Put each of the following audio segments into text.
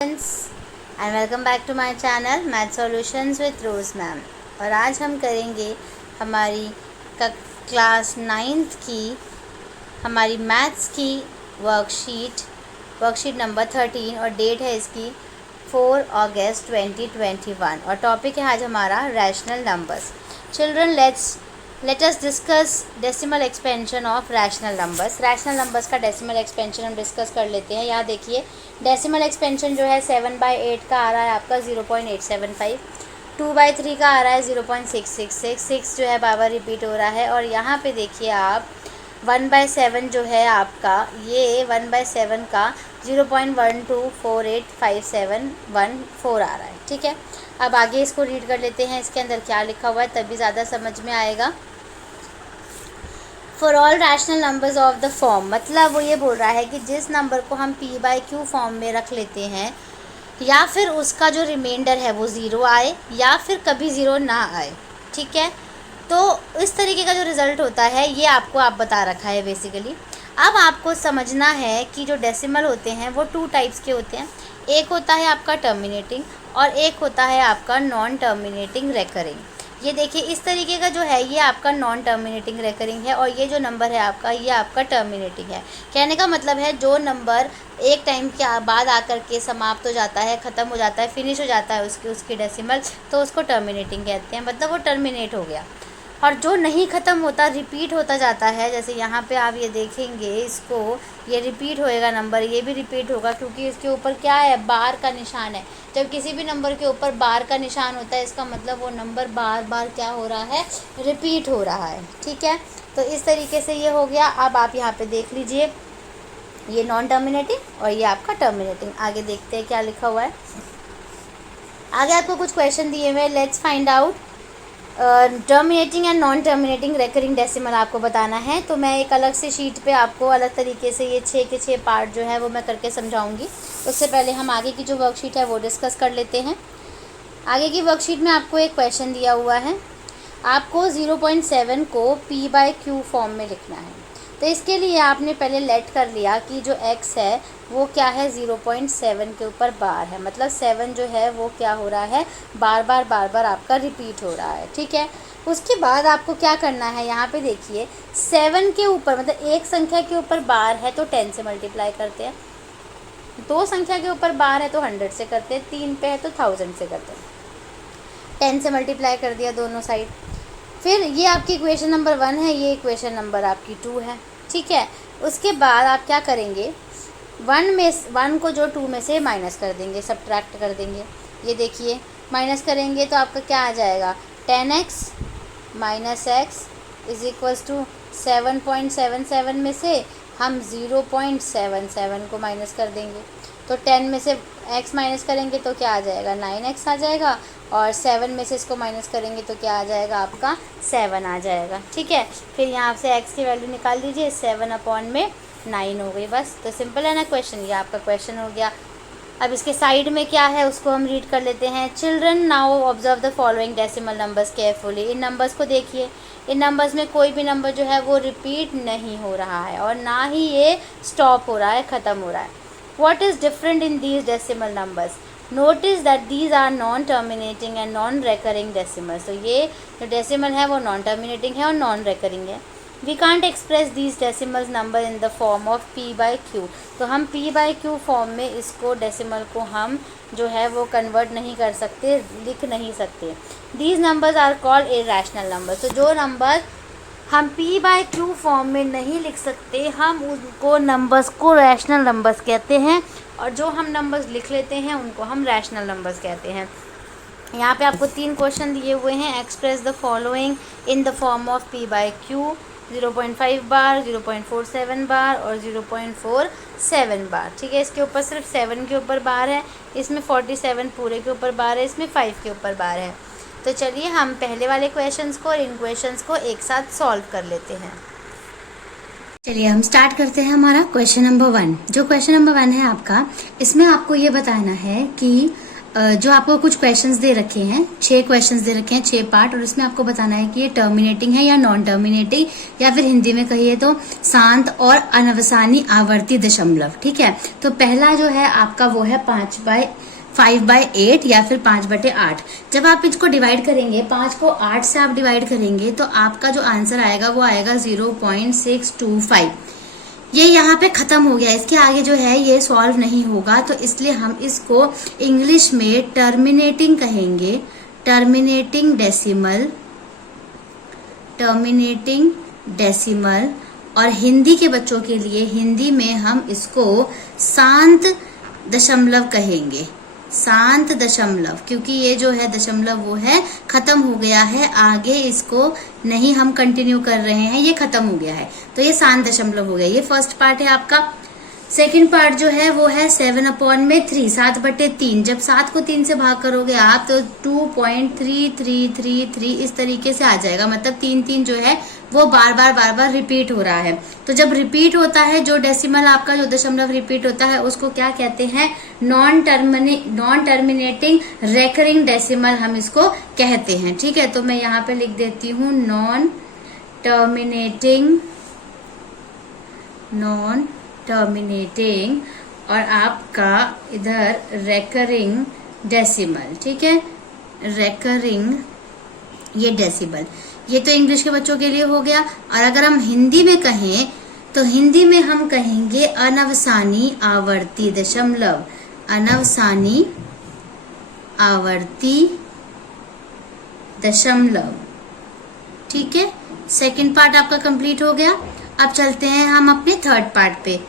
Friends and welcome back to my channel math solutions with Rose ma'am. और आज हम करेंगे हमारी क्लास 9th की हमारी मैथ्स की वर्कशीट नंबर 13 और डेट है इसकी 4 अगस्त 2021 और टॉपिक है आज हमारा rational numbers. Children let us discuss decimal expansion of rational numbers. Rational numbers का डेसिमल एक्सपेंशन हम डिस्कस कर लेते हैं। यहाँ देखिए डेसिमल एक्सपेंशन जो है 7/8 का आ रहा है आपका 0.875, 2/3 का आ रहा है 0.666, 6 जो है बार बार रिपीट हो रहा है। और यहाँ पे देखिए आप 1/7 जो है आपका, ये 1/7 का 0.12485714 आ रहा है। ठीक है, अब आगे इसको रीड कर लेते हैं, इसके अंदर क्या लिखा हुआ है तभी ज़्यादा समझ में आएगा। For all rational numbers of the form, मतलब वो ये बोल रहा है कि जिस नंबर को हम p/q फॉर्म में रख लेते हैं या फिर उसका जो रिमाइंडर है वो ज़ीरो आए या फिर कभी ज़ीरो ना आए। ठीक है, तो इस तरीके का जो रिज़ल्ट होता है ये आपको आप बता रखा है बेसिकली। अब आपको समझना है कि जो डेसिमल होते हैं वो 2 टाइप्स के होते हैं। एक होता है आपका टर्मिनेटिंग और एक होता है आपका नॉन टर्मिनेटिंग रेकरिंग। ये देखिए इस तरीके का जो है ये आपका नॉन टर्मिनेटिंग रेकरिंग है और ये जो नंबर है आपका ये आपका टर्मिनेटिंग है। कहने का मतलब है जो नंबर एक टाइम के बाद आकर के समाप्त हो जाता है, ख़त्म हो जाता है, फिनिश हो जाता है उसकी डेसिमल, तो उसको टर्मिनेटिंग कहते हैं, मतलब वो टर्मिनेट हो गया। और जो नहीं ख़त्म होता, रिपीट होता जाता है, जैसे यहाँ पे आप ये देखेंगे इसको, ये रिपीट होएगा नंबर, ये भी रिपीट होगा क्योंकि इसके ऊपर क्या है, बार का निशान है। जब किसी भी नंबर के ऊपर बार का निशान होता है इसका मतलब वो नंबर बार बार क्या हो रहा है, रिपीट हो रहा है। ठीक है, तो इस तरीके से ये हो गया। अब आप यहाँ पे देख लीजिए ये नॉन टर्मिनेटिंग और ये आपका टर्मिनेटिंग। आगे देखते हैं क्या लिखा हुआ है। आगे आपको कुछ क्वेश्चन दिए हुए, let's find out terminating and non terminating recurring decimal आपको बताना है। तो मैं एक अलग से शीट पे आपको अलग तरीके से ये 6 के 6 पार्ट जो है वो मैं करके समझाऊंगी। उससे पहले हम आगे की जो वर्कशीट है वो डिस्कस कर लेते हैं। आगे की वर्कशीट में आपको एक क्वेश्चन दिया हुआ है, आपको 0.7 को p/q फॉर्म में लिखना है। तो इसके लिए आपने पहले लेट कर लिया कि जो x है वो क्या है, 0.7 के ऊपर बार है, मतलब 7 जो है वो क्या हो रहा है, बार बार आपका रिपीट हो रहा है। ठीक है, उसके बाद आपको क्या करना है, यहाँ पे देखिए 7 के ऊपर, मतलब एक संख्या के ऊपर बार है तो 10 से मल्टीप्लाई करते हैं, 2 संख्या के ऊपर बार है तो 100 से करते हैं, 3 पे है तो 1000 से करते हैं। 10 से मल्टीप्लाई कर दिया दोनों साइड। फिर ये आपकी इक्वेशन नंबर 1 है, ये इक्वेशन नंबर आपकी 2 है। ठीक है, उसके बाद आप क्या करेंगे, 1 को जो 2 में से माइनस कर देंगे, सब्ट्रैक्ट कर देंगे। ये देखिए माइनस करेंगे तो आपका क्या आ जाएगा, 10x minus x is equals to 7.77 में से हम 0.77 को माइनस कर देंगे। तो 10 में से x माइनस करेंगे तो क्या आ जाएगा, 9x आ जाएगा, और 7 में से इसको माइनस करेंगे तो क्या आ जाएगा, आपका 7 आ जाएगा। ठीक है, फिर यहाँ से x की वैल्यू निकाल दीजिए, 7/9 हो गई। बस, तो सिंपल है ना क्वेश्चन, ये आपका क्वेश्चन हो गया। अब इसके साइड में क्या है उसको हम रीड कर लेते हैं। Children now observe the following decimal numbers carefully. In numbers को देखिए, इन नंबर्स में कोई भी नंबर जो है वो रिपीट नहीं हो रहा है और ना ही ये स्टॉप हो रहा है, ख़त्म हो रहा है। What is different in these decimal numbers? Notice that these are non-terminating and non-recurring decimals. तो ये जो डेसिमल है वो नॉन टर्मिनेटिंग है और नॉन रेकरिंग है। We can't express these decimals number in the form of p/q. तो हम p/q फॉर्म में इसको डेसिमल को हम जो है वो कन्वर्ट नहीं कर सकते, लिख नहीं सकते। These numbers are called irrational numbers. तो जो नंबर हम p/q फॉर्म में नहीं लिख सकते हम उनको नंबर्स को रैशनल नंबर्स कहते हैं, और जो हम नंबर्स लिख लेते हैं उनको हम रैशनल नंबर्स कहते हैं। यहाँ पे आपको 3 क्वेश्चन दिए हुए हैं। Express the following in the form of p/q, 0.5 बार, 0.47 बार और 0.47 बार। ठीक है, इसके ऊपर सिर्फ 7 के ऊपर बार है, इसमें 47 पूरे के ऊपर बार है, इसमें 5 के ऊपर बार है। तो चलिए हम पहले वाले क्वेश्चंस को और इन क्वेश्चंस को एक साथ सॉल्व कर लेते हैं। चलिए हम स्टार्ट करते हैं हमारा क्वेश्चन नंबर 1। जो क्वेश्चन नंबर 1 है आपका, इसमें आपको ये बताना है कि जो आपको कुछ क्वेश्चंस दे रखे हैं, 6 क्वेश्चंस दे रखे हैं, 6 पार्ट, और इसमें आपको बताना है कि ये टर्मिनेटिंग है या नॉन टर्मिनेटिंग, या फिर हिंदी में कहिए तो शांत और अनवसानी आवर्ती दशमलव। ठीक है, तो पहला जो है आपका वो है 5/8 या फिर 5/8। जब आप इसको डिवाइड करेंगे, 5 को 8 से आप डिवाइड करेंगे तो आपका जो आंसर आएगा वो आएगा 0.625। ये यहाँ पे खत्म हो गया, इसके आगे जो है ये सॉल्व नहीं होगा, तो इसलिए हम इसको इंग्लिश में टर्मिनेटिंग कहेंगे, टर्मिनेटिंग डेसिमल। और हिंदी के बच्चों के लिए हिंदी में हम इसको शांत दशमलव कहेंगे, शांत दशमलव, क्योंकि ये जो है दशमलव वो है खत्म हो गया है, आगे इसको नहीं हम कंटिन्यू कर रहे हैं, ये खत्म हो गया है, तो ये शांत दशमलव हो गया। ये फर्स्ट पार्ट है आपका। सेकंड पार्ट जो है वो है 7/3, 7/3। जब 7 को 3 से भाग करोगे आप तो 2.3333 इस तरीके से आ जाएगा, मतलब 3 जो है वो बार बार रिपीट हो रहा है। तो जब रिपीट होता है, जो डेसिमल आपका जो दशमलव रिपीट होता है उसको क्या कहते हैं? नॉन टर्मिनेटिंग रेकरिंग डेसिमल हम इसको कहते हैं। ठीक है, तो मैं यहाँ पे लिख देती हूँ नॉन टर्मिनेटिंग और आपका इधर रेकरिंग डेसिमल। ठीक है, रेकरिंग ये डेसिमल, ये तो इंग्लिश के बच्चों के लिए हो गया। और अगर हम हिंदी में कहें तो हिंदी में हम कहेंगे अनवसानी आवर्ती दशमलव, अनवसानी आवर्ती दशमलव। ठीक है, सेकंड पार्ट आपका कंप्लीट हो गया। अब चलते हैं हम अपने थर्ड पार्ट पे।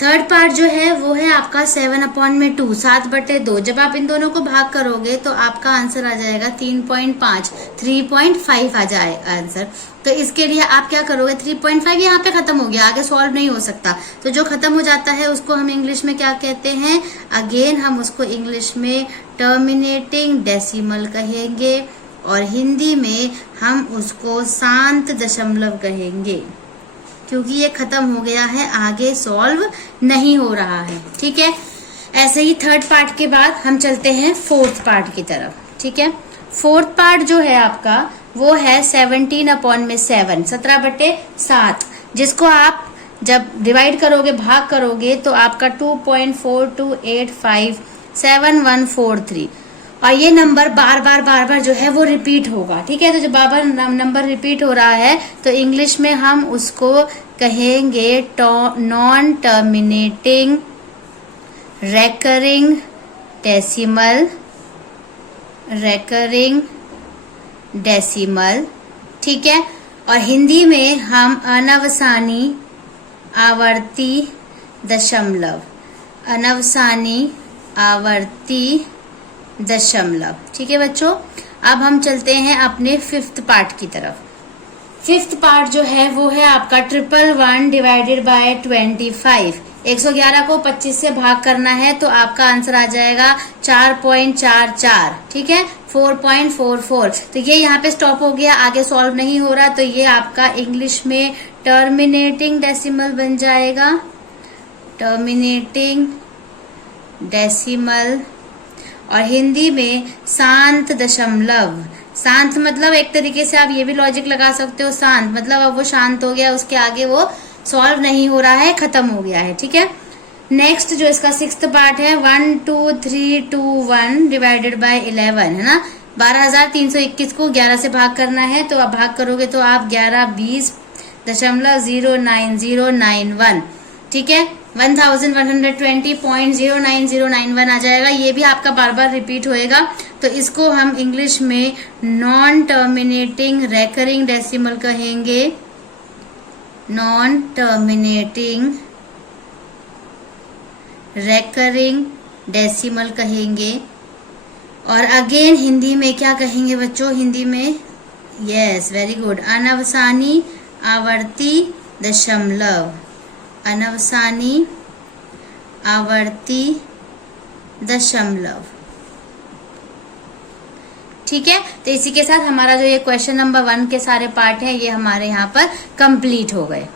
थर्ड पार्ट जो है वो है आपका 7/2, 7/2। जब आप इन दोनों को भाग करोगे तो आपका आंसर आ जाएगा 3.5, 3.5 आ जाए आंसर। तो इसके लिए आप क्या करोगे? 3.5 यहाँ पे खत्म हो गया, आगे सॉल्व नहीं हो सकता, तो जो खत्म हो जाता है उसको हम इंग्लिश में क्या कहते हैं? अगेन हम उसको इंग्लिश में टर्मिनेटिंग डेसिमल कहेंगे और हिंदी में हम उसको शांत दशमलव कहेंगे, क्योंकि ये खत्म हो गया है, आगे सॉल्व नहीं हो रहा है। ठीक है, ऐसे ही थर्ड पार्ट के बाद हम चलते हैं फोर्थ पार्ट की तरफ। ठीक है, फोर्थ पार्ट जो है आपका वो है 17/7, 17/7, जिसको आप जब डिवाइड करोगे, भाग करोगे तो आपका 2.42857143, और ये नंबर बार बार जो है वो रिपीट होगा। ठीक है, तो जब बार बार नंबर रिपीट हो रहा है तो इंग्लिश में हम उसको कहेंगे नॉन टर्मिनेटिंग रेकरिंग डेसिमल। ठीक है, और हिंदी में हम अनवसानी आवर्ती दशमलव, अनवसानी आवर्ती दशमलव। ठीक है बच्चों, अब हम चलते हैं अपने फिफ्थ पार्ट की तरफ। फिफ्थ पार्ट जो है वो है आपका 111 डिवाइडेड बाय 25। 111 को 25 से भाग करना है तो आपका आंसर आ जाएगा 4.44। ठीक है, 4.44। तो ये यहाँ पे स्टॉप हो गया, आगे सॉल्व नहीं हो रहा, तो ये आपका इंग्लिश में टर्मिनेटिंग डेसिमल बन जाएगा, टर्मिनेटिंग डेसिमल। और हिंदी में शांत दशमलव। शांत मतलब एक तरीके से आप ये भी लॉजिक लगा सकते हो, शांत मतलब अब वो शांत हो गया, उसके आगे वो सॉल्व नहीं हो रहा है, खत्म हो गया है। ठीक है, नेक्स्ट जो इसका सिक्स्थ पार्ट है 12321 डिवाइडेड बाय 11 है ना। 12,321 को 11 से भाग करना है, तो आप भाग करोगे तो आप 1120.09091। ठीक है, 1120.09091 आ जाएगा। ये भी आपका बार बार रिपीट होएगा, तो इसको हम इंग्लिश में नॉन टर्मिनेटिंग रेकरिंग डेसिमल कहेंगे, नॉन टर्मिनेटिंग रेकरिंग डेसिमल कहेंगे। और अगेन हिंदी में क्या कहेंगे बच्चों? हिंदी में यस, वेरी गुड, अनवसानी आवर्ती दशमलव, अनवसानी आवर्ती दशमलव। ठीक है, तो इसी के साथ हमारा जो ये क्वेश्चन नंबर 1 के सारे पार्ट हैं ये हमारे यहाँ पर कंप्लीट हो गए।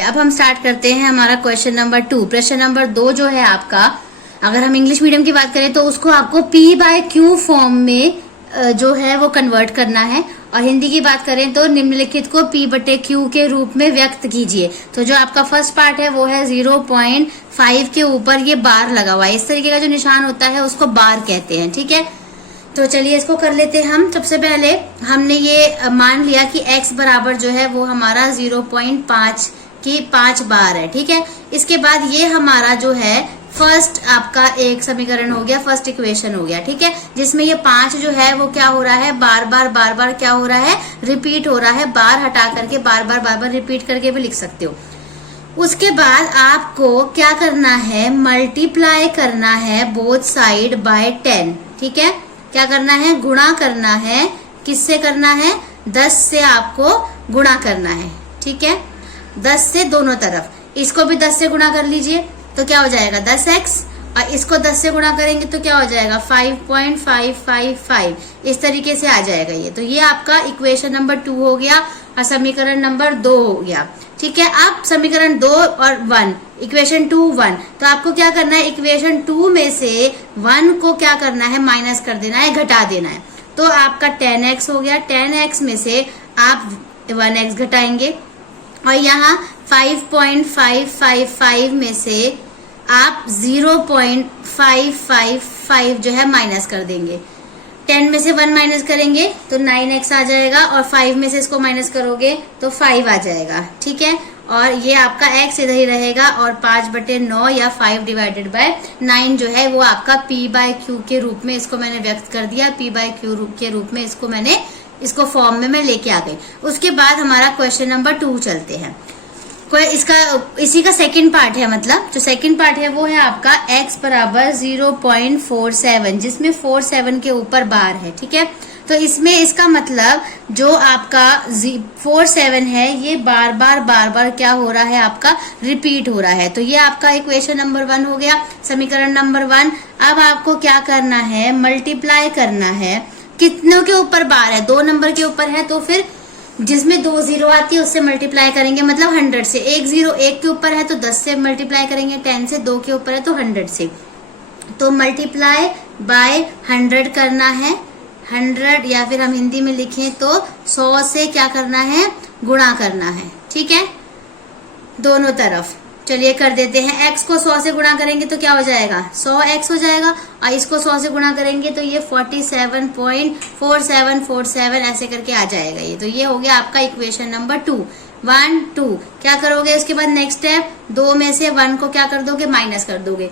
अब हम स्टार्ट करते हैं हमारा क्वेश्चन नंबर 2। प्रश्न नंबर 2 जो है आपका, अगर हम इंग्लिश मीडियम की बात करें तो उसको आपको P बाय Q फॉर्म में जो है वो कन्वर्ट करना है। और हिंदी की बात करें तो निम्नलिखित को P बटे Q के रूप में व्यक्त कीजिए। तो जो आपका फर्स्ट पार्ट है वो है 0.5 के ऊपर ये बार लगा हुआ है, इस तरीके का जो निशान होता है उसको बार कहते हैं, ठीक है। तो चलिए इसको कर लेते हैं हम। सबसे पहले हमने ये मान लिया कि x बराबर जो है वो हमारा 0.5 की 5 बार है, ठीक है। इसके बाद ये हमारा जो है फर्स्ट आपका एक समीकरण हो गया, फर्स्ट इक्वेशन हो गया, ठीक है, जिसमें ये 5 जो है वो क्या हो रहा है, बार बार क्या हो रहा है, रिपीट हो रहा है। बार हटा करके बार बार रिपीट करके भी लिख सकते हो। उसके बाद आपको क्या करना है, मल्टीप्लाई करना है बोथ साइड बाय 10, ठीक है। क्या करना है, गुणा करना है। किससे करना है, 10 से आपको गुणा करना है, ठीक है, 10 से दोनों तरफ। इसको भी 10 से गुणा कर लीजिए तो क्या हो जाएगा 10x, और इसको 10 से गुणा करेंगे तो क्या हो जाएगा 5.555, इस तरीके से आ जाएगा ये। तो ये आपका इक्वेशन नंबर 2 हो गया और समीकरण नंबर 2 हो गया, ठीक है। अब समीकरण 2 और 1, इक्वेशन 2 1, तो आपको क्या करना है, इक्वेशन 2 में से 1 को क्या करना है, माइनस कर देना है, घटा देना है। तो आपका 10x हो गया, 10x में से आप 1x घटाएंगे और यहाँ 5.555 में से आप 0.555 जो है माइनस कर देंगे। 10 में से 1 माइनस करेंगे तो 9x आ जाएगा और 5 में से इसको माइनस करोगे तो 5 आ जाएगा, ठीक है। और ये आपका x इधर ही रहेगा और 5/9 या 5 डिवाइडेड बाय 9 जो है वो आपका P बाय Q के रूप में इसको मैंने व्यक्त कर दिया। P बाय Q के रूप में इसको मैंने इसको फॉर्म में मैं लेके आ गई। उसके बाद हमारा क्वेश्चन नंबर 2 चलते हैं। इसका इसी का सेकंड पार्ट है, मतलब जो सेकंड पार्ट है वो है आपका x बराबर 0.47, जिसमें 47 के ऊपर बार है, ठीक है। तो इसमें इसका मतलब जो आपका 47 है ये बार बार क्या हो रहा है, आपका रिपीट हो रहा है। तो ये आपका इक्वेशन नंबर 1 हो गया, समीकरण नंबर 1। अब आपको क्या करना है, मल्टीप्लाई करना है। कितनों के ऊपर बार है, 2 नंबर के ऊपर है, तो फिर जिसमें 2 0 आती है उससे मल्टीप्लाई करेंगे, मतलब 100 से। 1 0 1 के ऊपर है तो 10 से मल्टीप्लाई करेंगे, 10 से 2 के ऊपर है तो 100 से। तो मल्टीप्लाई बाय 100 करना है, 100 या फिर हम हिंदी में लिखें तो 100 से क्या करना है, गुणा करना है, ठीक है, दोनों तरफ। चलिए कर देते हैं। x को 100 से गुणा करेंगे तो क्या हो जाएगा, 100x हो जाएगा, और इसको 100 से गुणा करेंगे तो ये 47.4747 ऐसे करके आ जाएगा ये। तो ये हो गया आपका इक्वेशन नंबर 2 1 2। क्या करोगे उसके बाद नेक्स्ट स्टेप, 2 में से 1 को क्या कर दोगे, माइनस कर दोगे।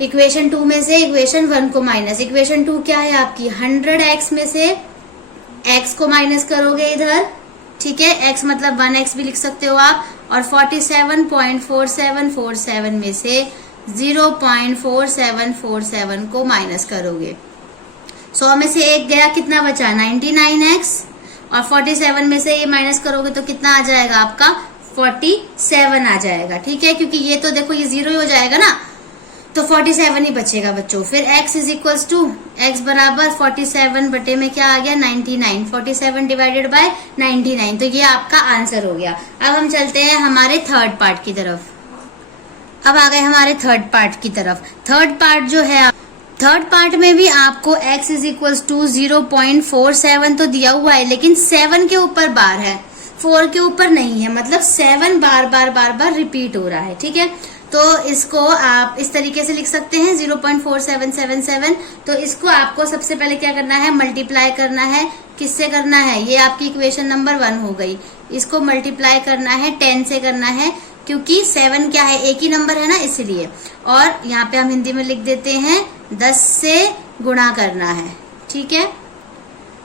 इक्वेशन 2 में से इक्वेशन 1 को माइनस। इक्वेशन 2 क्या है आपकी, 100x में से x को माइनस करोगे इधर, ठीक है, x मतलब 1x भी लिख सकते हो आप, और 47.4747 में से 0.4747 को माइनस करोगे। 100 में से 1 गया, कितना बचा 99x, और 47 में से ये माइनस करोगे तो कितना आ जाएगा आपका 47 आ जाएगा, ठीक है, क्योंकि ये तो देखो ये 0 ही हो जाएगा ना, तो 47 ही बचेगा बच्चों। फिर x is equals to x बराबर 47 बटे में क्या आ गया 99, 47 डिवाइडेड बाय 99। तो ये आपका आंसर हो गया। अब हम चलते हैं हमारे थर्ड पार्ट की तरफ। अब आ गए हमारे थर्ड पार्ट की तरफ। थर्ड पार्ट जो है, थर्ड पार्ट में भी आपको x इज इक्वल्स टू 0.47 तो दिया हुआ है, लेकिन 7 के ऊपर बार है, 4 के ऊपर नहीं है, मतलब 7 बार रिपीट हो रहा है, ठीक है। तो इसको आप इस तरीके से लिख सकते हैं 0.4777। तो इसको आपको सबसे पहले क्या करना है, मल्टीप्लाई करना है। किससे करना है, ये आपकी इक्वेशन नंबर 1 हो गई। इसको मल्टीप्लाई करना है 10 से करना है, क्योंकि 7 क्या है, एक ही नंबर है ना, इसलिए। और यहाँ पे हम हिंदी में लिख देते हैं 10 से गुणा करना है, ठीक है।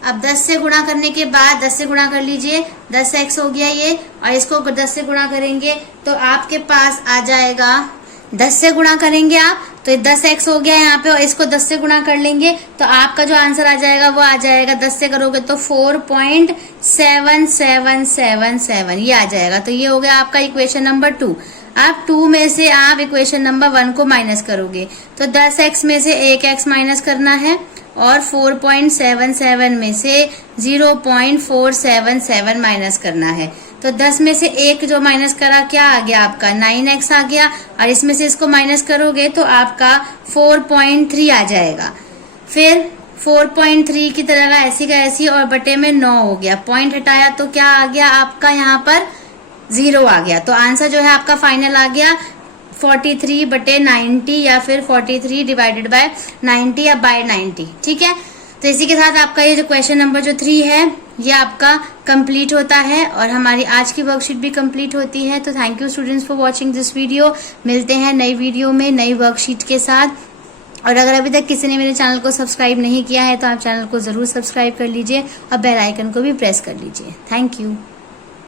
अब 10 से गुणा करने के बाद 10 से गुणा कर लीजिए, 10x हो गया ये, और इसको 10 से गुणा करेंगे तो आपके पास आ जाएगा, 10 से गुणा करेंगे आप तो 10x हो गया यहाँ पे, और इसको 10 से गुणा कर लेंगे तो आपका जो आंसर आ जाएगा वो आ जाएगा, 10 से करोगे तो 4.7777 ये आ जाएगा। तो ये हो गया आपका इक्वेशन नंबर 2। अब 2 में से आप इक्वेशन नंबर 1 को माइनस करोगे तो 10x में से 1x माइनस करना है, और 4.77 में से 0.477 माइनस करना है। तो 10 में से 1 जो माइनस करा क्या आ गया आपका 9x आ गया, और इसमें से इसको माइनस करोगे तो आपका 4.3 आ जाएगा। फिर 4.3 की तरह ऐसी का ऐसी और बटे में 9 हो गया, पॉइंट हटाया तो क्या आ गया आपका यहाँ पर 0 आ गया। तो आंसर जो है आपका फाइनल आ गया 43 बटे 90 या फिर 43 डिवाइडेड बाय 90 या बाय 90। ठीक है, तो इसी के साथ आपका ये जो क्वेश्चन नंबर जो 3 है ये आपका कंप्लीट होता है और हमारी आज की वर्कशीट भी कंप्लीट होती है। तो thank you students for watching this video. मिलते हैं नई वीडियो में नई वर्कशीट के साथ। और अगर अभी तक किसी ने मेरे चैनल को सब्सक्राइब नहीं किया है तो आप चैनल को ज़रूर सब्सक्राइब कर लीजिए और बेल आइकन को भी प्रेस कर लीजिए। Thank you.